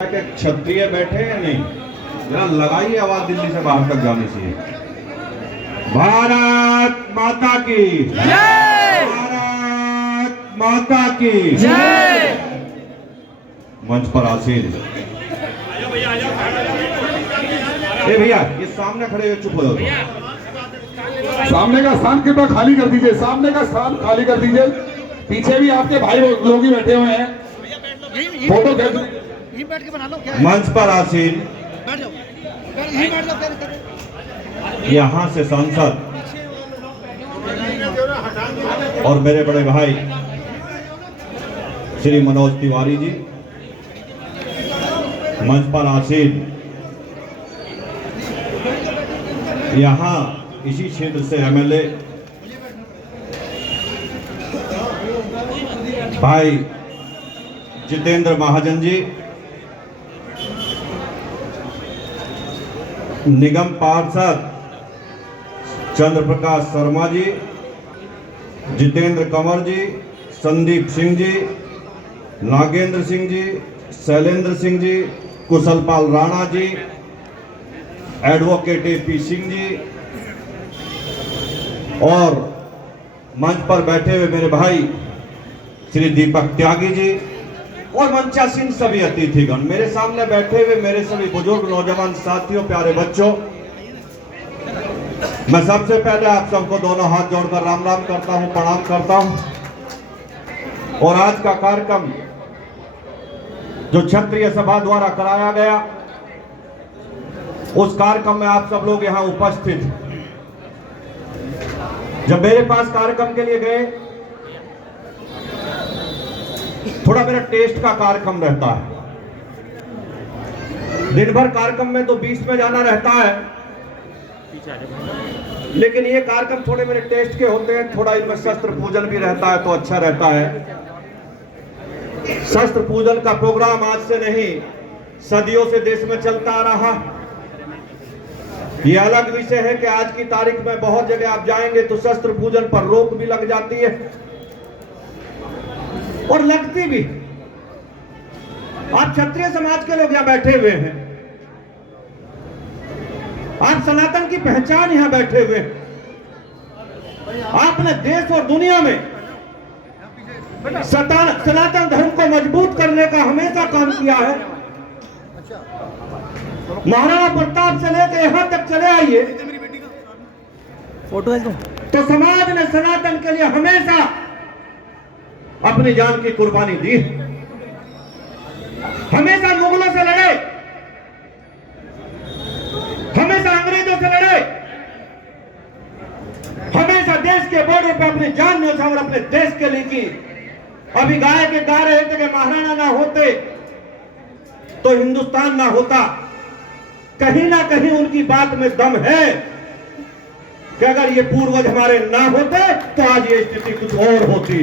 के क्षत्रिय बैठे हैं नहीं, जरा लगाइए आवाज दिल्ली से बाहर तक जानी चाहिए। भारत माता की जय, भारत माता की जय। मंच पर आसीन भैया, ये सामने खड़े हुए चुप हो जाओ। सामने का स्थान कृपया खाली कर दीजिए, सामने का स्थान खाली कर दीजिए। पीछे भी आपके भाई लोग ही बैठे हुए हैं, फोटो खींच बैठ के बना लो। क्या मंच पर आसीन बैठ जाओ, यहीं बैठ जाओ। यहाँ से सांसद और मेरे बड़े भाई श्री मनोज तिवारी जी, मंच पर आसीन यहाँ इसी क्षेत्र से एमएलए भाई जितेंद्र महाजन जी, निगम पार्षद चंद्र प्रकाश शर्मा जी, जितेंद्र कंवर जी, संदीप सिंह जी, नागेंद्र सिंह जी, शैलेंद्र सिंह जी, कुशलपाल राणा जी, एडवोकेट AP सिंह जी और मंच पर बैठे हुए मेरे भाई श्री दीपक त्यागी जी और मंचासीन सभी अतिथिगण, मेरे सामने बैठे हुए मेरे सभी बुजुर्ग नौजवान साथियों, प्यारे बच्चों, मैं सबसे पहले आप सबको दोनों हाथ जोड़कर राम राम करता हूं, प्रणाम करता हूं। और आज का कार्यक्रम जो क्षत्रिय सभा द्वारा कराया गया, उस कार्यक्रम में आप सब लोग यहां उपस्थित। जब मेरे पास कार्यक्रम के लिए गए, थोड़ा मेरा टेस्ट का कार्यक्रम रहता है। दिन भर कार्यक्रम में तो 20 में जाना रहता है, लेकिन ये कार्यक्रम थोड़े मेरे टेस्ट के होते हैं। थोड़ा इनमें शस्त्र पूजन भी रहता है तो अच्छा रहता है। शस्त्र पूजन का प्रोग्राम आज से नहीं, सदियों से देश में चलता आ रहा। ये अलग विषय है कि आज की तारीख में बहुत जगह आप जाएंगे तो शस्त्र पूजन पर रोक भी लग जाती है और लगती भी। आप क्षत्रिय समाज के लोग यहां बैठे हुए हैं, आप सनातन की पहचान यहां बैठे हुए हैं। आपने देश और दुनिया में सनातन धर्म को मजबूत करने का हमेशा काम किया है। महाराणा प्रताप से लेकर यहां तक चले आइए, फोटो है तो समाज ने सनातन के लिए हमेशा अपनी जान की कुर्बानी दी। हमेशा मुगलों से लड़े, हमेशा अंग्रेजों से लड़े, हमेशा देश के बॉर्डर पर अपनी जान न्यौछावर अपने देश के लिए की। अभी गाय के गा रहे थे कि महाराणा ना होते तो हिंदुस्तान ना होता। कहीं ना कहीं उनकी बात में दम है कि अगर ये पूर्वज हमारे ना होते तो आज ये स्थिति कुछ और होती।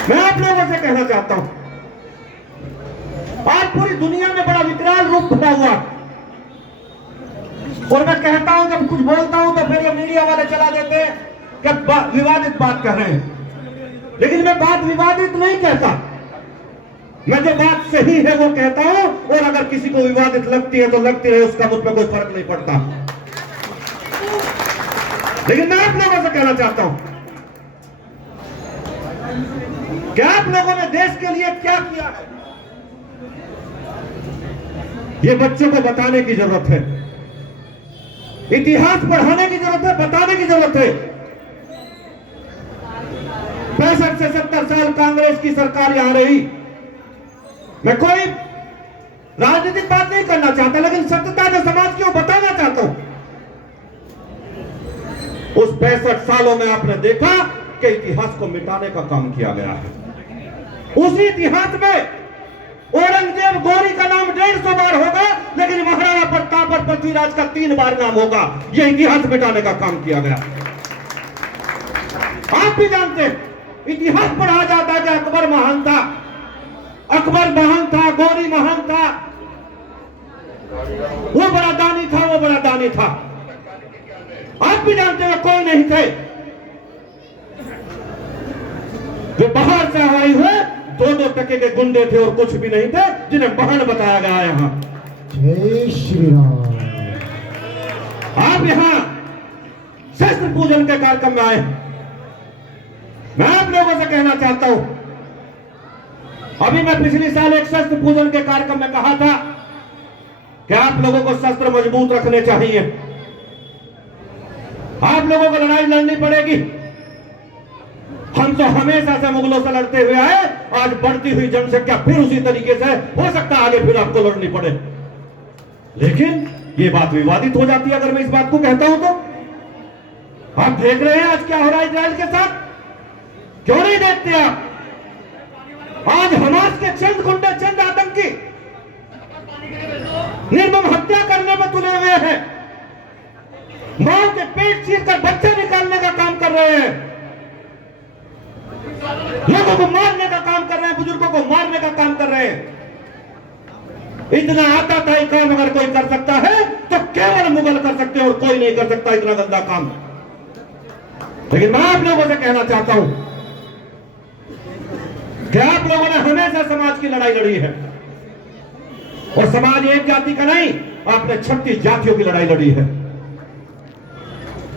मैं आप लोगों से कहना चाहता हूं, आज पूरी दुनिया में बड़ा विकराल रूप बना हुआ, और मैं कहता हूं जब कुछ बोलता हूं तो फिर ये मीडिया वाले चला देते हैं कि विवादित बात कह रहे हैं, लेकिन मैं बात विवादित नहीं कहता। मैं जो बात सही है वो कहता हूं, और अगर किसी को विवादित लगती है तो लगती रहे, उसका मुझ पर कोई फर्क नहीं पड़ता। लेकिन मैं आप लोगों से कहना चाहता हूं कि आप लोगों ने देश के लिए क्या किया है, ये बच्चों को बताने की जरूरत है, इतिहास पढ़ाने की जरूरत है, बताने की जरूरत है। 65 से 70 साल कांग्रेस की सरकार यहां रही। मैं कोई राजनीतिक बात नहीं करना चाहता, लेकिन सत्यता जो समाज की वो बताना चाहता हूं। उस 65 सालों में आपने देखा कि इतिहास को मिटाने का काम किया गया है। उसी इतिहास में औरंगजेब गौरी का नाम 150 बार होगा, लेकिन महाराणा प्रताप और पृथ्वीराज का 3 बार नाम होगा। यह इतिहास मिटाने का काम किया गया। आप भी जानते हैं, इतिहास पढ़ा जाता है कि अकबर महान था, अकबर महान था, गौरी महान था, वो बड़ा दानी था, वो बड़ा दानी था। आप भी जानते हैं कोई नहीं थे, वे बाहर से आए हुए 2-2 टके के गुंडे थे और कुछ भी नहीं थे जिन्हें बहन बताया गया यहाँ। जय श्री राम। आप यहाँ शस्त्र पूजन के कार्यक्रम में आए। मैं आप लोगों से कहना चाहता हूं, अभी मैं पिछले साल एक शस्त्र पूजन के कार्यक्रम में कहा था कि आप लोगों को शस्त्र मजबूत रखने चाहिए, आप लोगों को लड़ाई लड़नी पड़ेगी। हम तो हमेशा से मुगलों से लड़ते हुए आए, आज बढ़ती हुई जनसंख्या फिर उसी तरीके से हो सकता है आगे फिर आपको लड़नी पड़े, लेकिन ये बात विवादित हो जाती है अगर मैं इस बात को कहता हूं तो। आप देख रहे हैं आज क्या हो रहा है इजराइल के साथ, क्यों नहीं देखते आप? आज हमास के चंद गुंडे, चंद आतंकी निर्मम हत्या करने में तुले हुए हैं, मां के पेट चीर कर बच्चे निकालने का काम कर रहे हैं, लोगों को मारने का काम कर रहे हैं, बुजुर्गों को मारने का काम कर रहे हैं। इतना आता था ये काम अगर कोई कर सकता है तो केवल मुगल कर सकते हैं और कोई नहीं कर सकता इतना गंदा काम। लेकिन मैं आप लोगों से कहना चाहता हूं कि आप लोगों ने हमेशा समाज की लड़ाई लड़ी है, और समाज एक जाति का नहीं, आपने 36 जातियों की लड़ाई लड़ी है।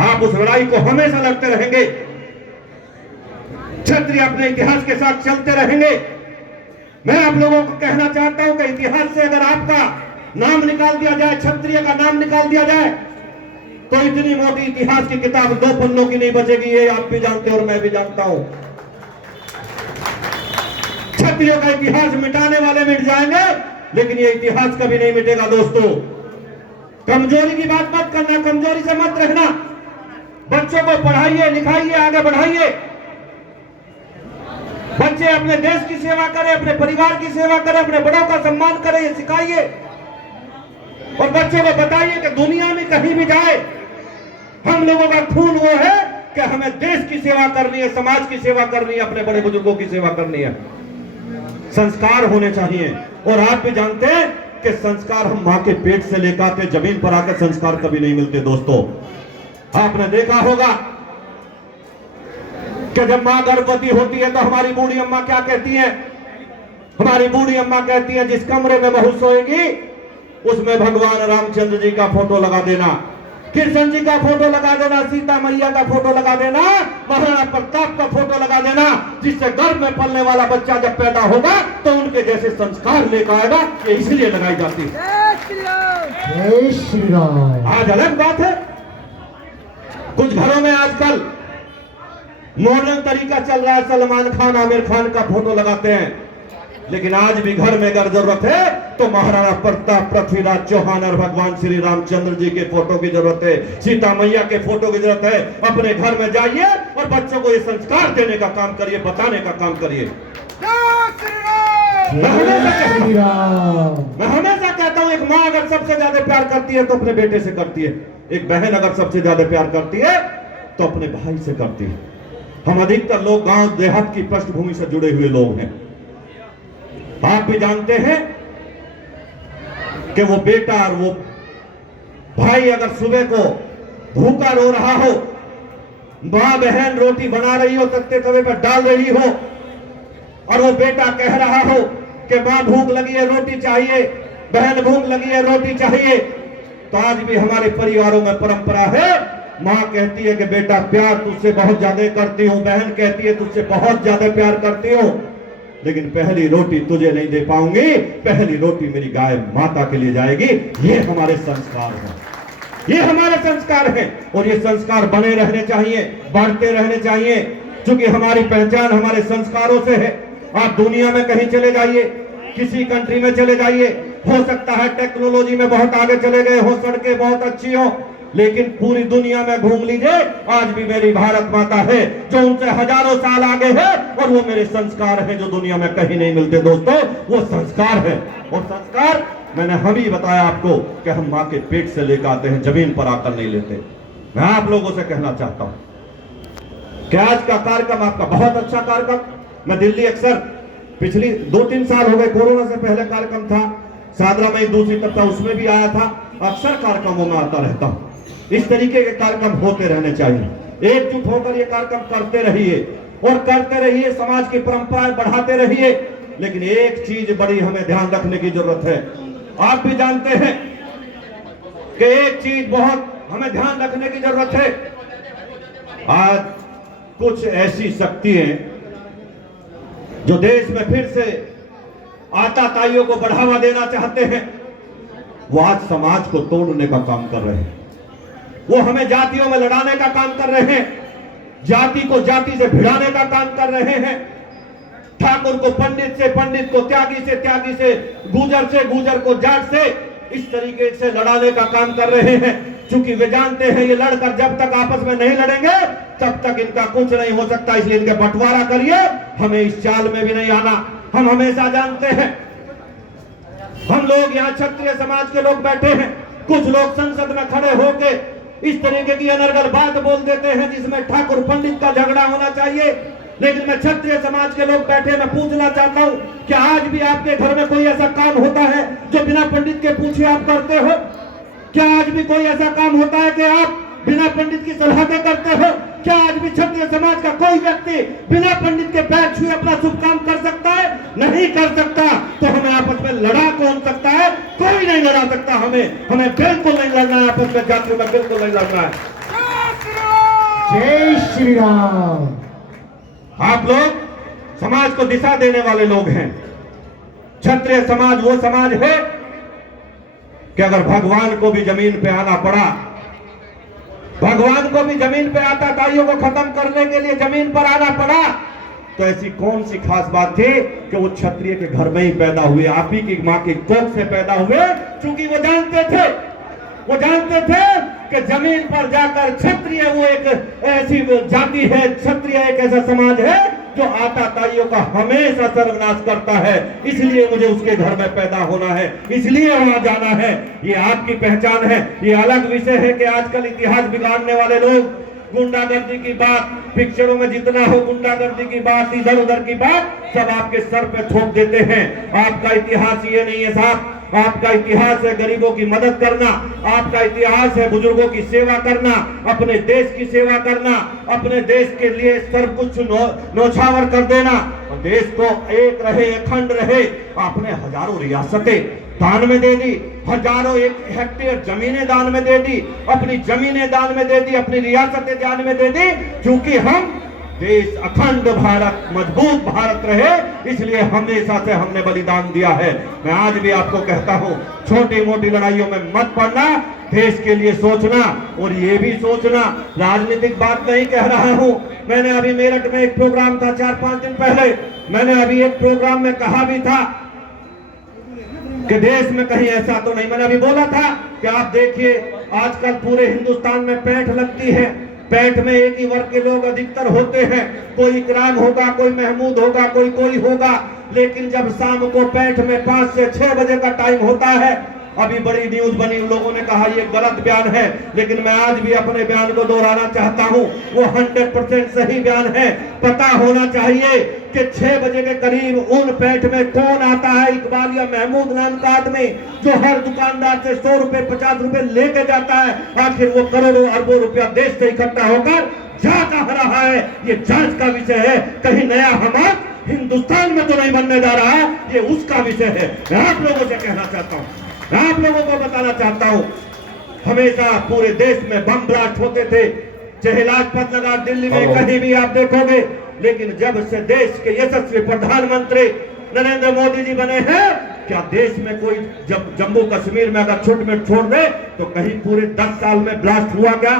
आप उस लड़ाई को हमेशा लड़ते रहेंगे, क्षत्रिय अपने इतिहास के साथ चलते रहेंगे। मैं आप लोगों को कहना चाहता हूं कि इतिहास से अगर आपका नाम निकाल दिया जाए, क्षत्रिय का नाम निकाल दिया जाए, तो इतनी मोटी इतिहास की किताब 2 पन्नों की नहीं बचेगी, ये आप भी जानते और मैं भी जानता हूं। क्षत्रियों का इतिहास मिटाने वाले मिट जाएंगे, लेकिन ये इतिहास कभी नहीं मिटेगा दोस्तों। कमजोरी की बात मत करना, कमजोरी से मत रहना, बच्चों को पढ़ाइए, लिखाइए, आगे बढ़ाइए। बच्चे अपने देश की सेवा करें, अपने परिवार की सेवा करें, अपने बड़ों का सम्मान करें, ये सिखाइए। और बच्चों को बताइए कि दुनिया में कहीं भी जाए, हम लोगों का खून वो है कि हमें देश की सेवा करनी है, समाज की सेवा करनी है, अपने बड़े बुजुर्गों की सेवा करनी है। संस्कार होने चाहिए, और आप भी जानते हैं कि संस्कार हम मां के पेट से लेकर आते, जमीन पर आकर संस्कार कभी नहीं मिलते दोस्तों। आपने देखा होगा कि जब मां गर्भवती होती है तो हमारी बूढ़ी अम्मा क्या कहती है? हमारी बूढ़ी अम्मा कहती है जिस कमरे में बहू सोएगी उसमें भगवान रामचंद्र जी का फोटो लगा देना, कृष्ण जी का फोटो लगा देना, सीता मैया का फोटो लगा देना, महाराणा प्रताप का फोटो लगा देना, जिससे गर्भ में पलने वाला बच्चा जब पैदा होगा तो उनके जैसे संस्कार लेकर आएगा। ये इसलिए लगाई जाती है। जय श्री राम। आज अलग बात है, कुछ घरों में आजकल मॉडर्न तरीका चल रहा है, सलमान खान, आमिर खान का फोटो लगाते हैं, लेकिन आज भी घर में अगर जरूरत है तो महाराणा प्रताप, पृथ्वीराज चौहान और भगवान श्री रामचंद्र जी के फोटो की जरूरत है, सीता मैया के फोटो की जरूरत है। अपने घर में जाइए और बच्चों को ये संस्कार देने का काम करिए, बताने का काम करिए। मैं हमेशा कहता हूं, एक माँ अगर सबसे ज्यादा प्यार करती है तो अपने बेटे से करती है, एक बहन अगर सबसे ज्यादा प्यार करती है तो अपने भाई से करती है। हम अधिकतर लोग गांव देहात की पृष्ठभूमि से जुड़े हुए लोग हैं। आप भी जानते हैं कि वो बेटा और वो भाई अगर सुबह को भूखा रो रहा हो, मां बहन रोटी बना रही हो, तख्ते तवे पर डाल रही हो, और वो बेटा कह रहा हो कि मां भूख लगी है, रोटी चाहिए, बहन भूख लगी है, रोटी चाहिए, तो आज भी हमारे परिवारों में परंपरा है, मां कहती है कि बेटा प्यार तुझसे बहुत ज्यादा करती हूं, बहन कहती है तुझसे बहुत ज्यादा प्यार करती हूं, लेकिन पहली रोटी तुझे नहीं दे पाऊंगी, पहली रोटी मेरी गाय माता के लिए जाएगी। ये हमारे संस्कार हैं, ये हमारे संस्कार हैं, और ये संस्कार बने रहने चाहिए, बढ़ते रहने चाहिए, क्योंकि हमारी पहचान हमारे संस्कारों से है। आप दुनिया में कहीं चले जाइए, किसी कंट्री में चले जाइए, हो सकता है टेक्नोलॉजी में बहुत आगे चले गए हो, सड़कें बहुत अच्छी हो, लेकिन पूरी दुनिया में घूम लीजिए, आज भी मेरी भारत माता है जो उनसे हजारों साल आगे है, और वो मेरे संस्कार हैं जो दुनिया में कहीं नहीं मिलते दोस्तों। वो संस्कार है, और संस्कार मैंने हम ही बताया आपको कि हम माँ के पेट से लेकर आते हैं, जमीन पर आकर नहीं लेते। मैं आप लोगों से कहना चाहता हूं कि आज का कार्यक्रम आपका बहुत अच्छा कार्यक्रम, मैं दिल्ली अक्सर पिछली 2-3 साल हो गए, कोरोना से पहले कार्यक्रम था, सादरा में दूसरी तरफ था, उसमें भी आया था, अक्सर कार्यक्रमों में आता रहता हूं। इस तरीके के कार्यक्रम होते रहने चाहिए, एकजुट होकर ये कार्यक्रम करते रहिए। और करते रहिए, समाज की परंपराएं बढ़ाते रहिए। लेकिन एक चीज बड़ी हमें ध्यान रखने की जरूरत है। आप भी जानते हैं कि एक चीज बहुत हमें ध्यान रखने की जरूरत है। आज कुछ ऐसी शक्तियां जो देश में फिर से आताताइयों को बढ़ावा देना चाहते हैं, वो आज समाज को तोड़ने का काम कर रहे हैं। वो हमें जातियों में लड़ाने का काम कर रहे हैं, जाति को जाति से भिड़ाने का काम कर रहे हैं, ठाकुर को पंडित से, पंडित को त्यागी से, गुजर को जाट से, इस तरीके से लड़ाने का काम कर रहे हैं। क्योंकि वे जानते हैं ये लड़कर जब तक आपस में नहीं लड़ेंगे तब तक इनका कुछ नहीं हो सकता। इसलिए इनके बंटवारा करिए, हमें इस चाल में भी नहीं आना। हम हमेशा जानते हैं, हम लोग यहाँ क्षत्रिय समाज के लोग बैठे हैं, कुछ लोग संसद में खड़े होके इस तरीके की अनर्गल बात बोल देते हैं जिसमें ठाकुर पंडित का झगड़ा होना चाहिए। लेकिन मैं क्षत्रिय समाज के लोग बैठे, मैं पूछना चाहता हूं, क्या आज भी आपके घर में कोई ऐसा काम होता है जो बिना पंडित के पूछे आप करते हो? क्या आज भी कोई ऐसा काम होता है कि आप बिना पंडित की सलाह के करते हो? क्या आज भी क्षत्रिय समाज का कोई व्यक्ति बिना पंडित के पैर छुए अपना शुभ काम कर सकता है? नहीं कर सकता। तो हमें आपस में लड़ा कौन सकता है? कोई नहीं लड़ा सकता। हमें बिल्कुल नहीं लड़ना है आपस में, जातियों में बिल्कुल नहीं लड़ना है। जय श्री राम। आप लोग समाज को दिशा देने वाले लोग हैं। क्षत्रिय समाज वो समाज है कि अगर भगवान को भी जमीन पे आना पड़ा, भगवान को भी जमीन पे आताताइयों को खत्म करने के लिए जमीन पर आना पड़ा, तो ऐसी कौन सी खास बात थी कि वो क्षत्रिय के घर में ही पैदा हुए, आप ही की मां की कोख से पैदा हुए? क्योंकि वो जानते थे कि जमीन पर जाकर क्षत्रिय वो एक ऐसी जाति है, क्षत्रिय एक ऐसा समाज है जो आताताइयों का हमेशा सर्वनाश करता है। इसलिए मुझे उसके घर में पैदा होना है, इसलिए वहां जाना है। ये आपकी पहचान है। ये अलग विषय है कि आजकल इतिहास बिगाड़ने वाले लोग गुंडागर्दी की बात, पिक्चरों में जितना हो गुंडागर्दी की बात, इधर उधर की बात सब आपके सर पे थोप देते हैं। आपका इतिहास ये नहीं है साहब। आपका इतिहास है गरीबों की मदद करना, आपका इतिहास है बुजुर्गों की सेवा करना, अपने देश की सेवा करना, अपने देश के लिए सब कुछ न्योछावर कर देना और देश को एक रहे, अखंड रहे। आपने हजारों रियासतें दान में दे दी, हजारों एक हेक्टेयर जमीनें दान में दे दी, अपनी जमीनें दान में दे दी, अपनी रियासतें दान में दे दी। क्योंकि हम देश अखंड भारत, मजबूत भारत रहे, इसलिए हमेशा से हमने बलिदान दिया है। मैं आज भी आपको कहता हूं, छोटी मोटी लड़ाइयों में मत पड़ना, देश के लिए सोचना। और ये भी सोचना, राजनीतिक बात नहीं कह रहा हूं। मैंने अभी मेरठ में एक प्रोग्राम था 4-5 दिन पहले, मैंने अभी एक प्रोग्राम में कहा भी था कि देश में कहीं ऐसा तो नहीं। मैंने अभी बोला था कि आप देखिए आजकल पूरे हिंदुस्तान में पैठ लगती है, पैठ में एक ही वर्ग के लोग अधिकतर होते हैं। कोई इकराम होगा, कोई महमूद होगा, कोई होगा। लेकिन जब शाम को पैठ में 5 से 6 बजे का टाइम होता है, अभी बड़ी न्यूज बनी, लोगों ने कहा ये गलत बयान है, लेकिन मैं आज भी अपने बयान को दोहराना चाहता हूं। वो 100% सही बयान है। पता होना चाहिए कि 6 बजे के करीब उन पैठ में कौन आता है, इकबाल या महमूद नाम का आदमी, जो हर दुकानदार से 100 रुपए 50 रुपए लेके जाता है। आखिर वो करोड़ों अरबों रुपया देश से इकट्ठा होकर जा कहां रहा है, ये जांच का विषय है। कहीं नया हमारा हिंदुस्तान में तो नहीं बनने जा रहा, ये उसका विषय है। मैं आप लोगों से कहना चाहता हूं, मैं आप लोगों को बताना चाहता हूं, हमेशा पूरे देश में बम ब्लास्ट होते थे, चाहे लाजपत नगर दिल्ली में कहीं भी आप देखोगे। लेकिन जब से देश के यशस्वी प्रधानमंत्री नरेंद्र मोदी जी बने हैं, क्या देश में कोई जब जम्मू कश्मीर में अगर छुट में छोड़ दे तो कहीं पूरे 10 साल में ब्लास्ट हुआ क्या?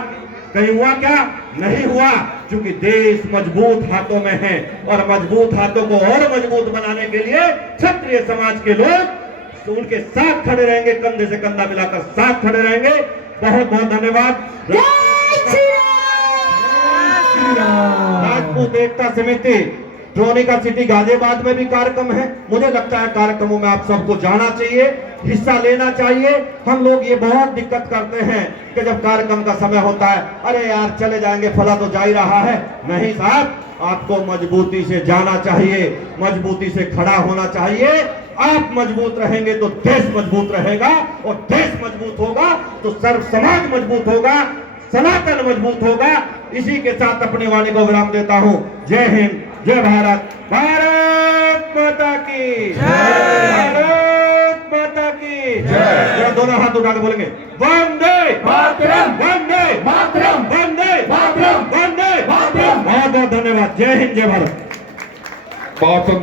कहीं हुआ क्या? नहीं हुआ। क्योंकि देश मजबूत हाथों में है और मजबूत हाथों को और मजबूत बनाने के लिए क्षत्रिय समाज के लोग उनके साथ खड़े रहेंगे, कंधे से कंधा मिलाकर साथ खड़े रहेंगे। बहुत बहुत धन्यवाद। राजपूत एकता समिति ड्रोनिका सिटी गाजियाबाद में भी कार्यक्रम है। मुझे लगता है कार्यक्रमों में आप सबको जाना चाहिए, हिस्सा लेना चाहिए। हम लोग ये बहुत दिक्कत करते हैं कि जब कार्यक्रम का समय होता है, अरे यार चले जाएंगे, फला तो जा ही रहा है। नहीं साहब, आपको मजबूती से जाना चाहिए, मजबूती से खड़ा होना चाहिए। आप मजबूत रहेंगे तो देश मजबूत रहेगा, और देश मजबूत होगा तो सर्व समाज मजबूत होगा। सनातन मजबूत होगा। इसी के साथ अपनी वाणी को विराम देता हूं। जय हिंद, जय भारत, भारत माता की भारत माता की जरा दोनों हाथ उठा के बोलेंगे वंदे मातरम, वंदे मातरम, वंदे मातरम, वंदे मातरम। बहुत बहुत धन्यवाद। जय हिंद, जय भारत। बहुत